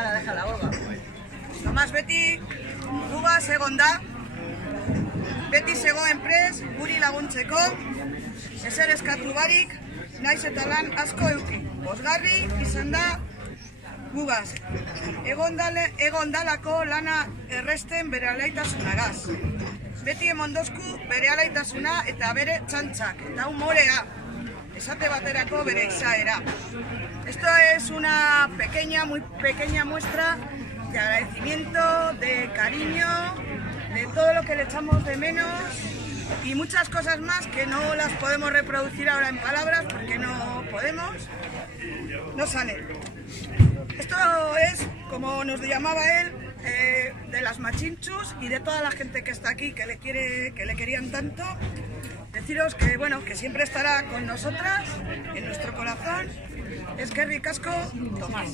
Déjala, Olga. Tomás, beti gugaz egon da, beti zegoen prest, guri laguntzeko, ezer eskatu barik, naiz eta lan asko euki. Pozgarri izan da gugaz. Egon dalako lana erresten bere alaitasunagaz. Beti emondozku bere alaitasuna eta bere txantxak, eta humorea, esate baterako bere izaera. Esto es una muy pequeña muestra de agradecimiento, de cariño, de todo lo que le echamos de menos y muchas cosas más que no las podemos reproducir ahora en palabras porque no podemos, no sale. Esto es, como nos llamaba él, de las machinchus y de toda la gente que está aquí, que le querían tanto. Deciros que, bueno, que siempre estará con nosotras, en nuestro corazón. Eskerrik asko, Tomás.